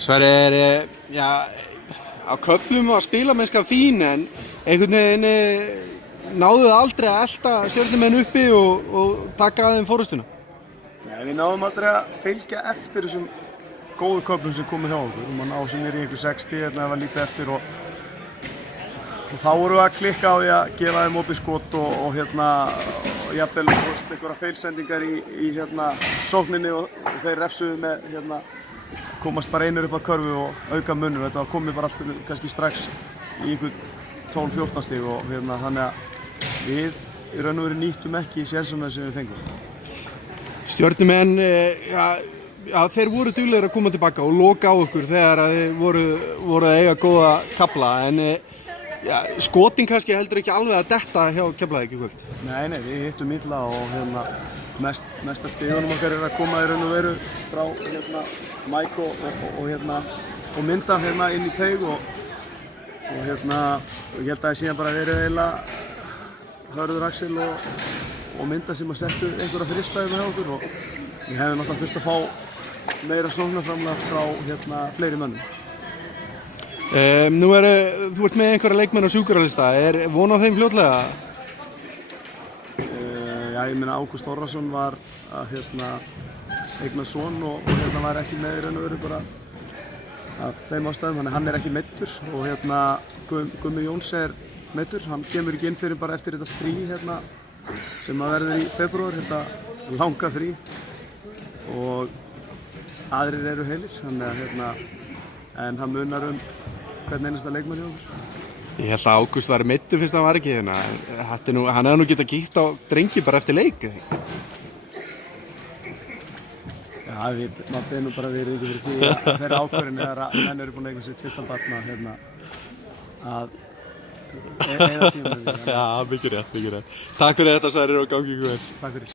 Sverrir, já, á köflum var spilamennska fín en einhvern veginn náðu það aldrei að elta Stjörnumenn uppi og taka að þeim forystuna. Nei, við náðum aldrei að fylgja eftir þessum góðu köflum sem komu hjá okkur. Man ná sem er í einhver 60, það var lítið eftir og þá vorum við að klikka á því að gefa þeim opið skot og jafnvel einhverja feilsendingar í sókninni og þeir refsuðu með komast bara einur upp að körfu og auka munur. Þetta komið bara alltaf kannski strax í einhver 12-14 stig og þannig að við í raun og veru nýttum ekki sénsana sem við fengum. Stjörnumenn, þeir voru duglegir að koma tilbaka og loka á okkur þegar þeir voru að eiga góða kafla en skotin kannski heldur ekki alveg að detta hjá Keflavík í kvöld. Nei, við hittum illa og mesta stigunum okkar að koma í raun og veru frá Mike og Mynda inn í teig og ég held að það síðan bara verið eiginlega Hörður Axel og Mynda sem að settu einhverja fristæði með okkur og við hefum náttúrulega þurft að fá meira sóknarframlag frá fleiri mönnum. Þú ert með einhverja leikmenn á sjúkralista, er von á þeim fljótlega? Ég meina Ágúst Orrason var að eignast son og var ekki með í raun og veru bara af þeim ástæðum, þannig hann er ekki meiddur og Gummi Jóns er meiddur, hann kemur ekki inn fyrir bara eftir þetta frí sem að verður í febrúar, þetta langa frí og aðrir eru heilir, þannig að en það munar hvern einasta leikmann hjá okkur. Ég held að Ágúst var meiddur fyrst að hann var ekki hérna, hann hefði nú getað kíkt á drengi bara eftir leik. Maður beður nú bara virðingu fyrir því að þeirra ákvörðin er að menn eru búin að eiga sitt fyrsta barn að eða tíma. Já, mikið rétt. Takk fyrir þetta Sverrir og gangi ykkur vel. Takk fyrir.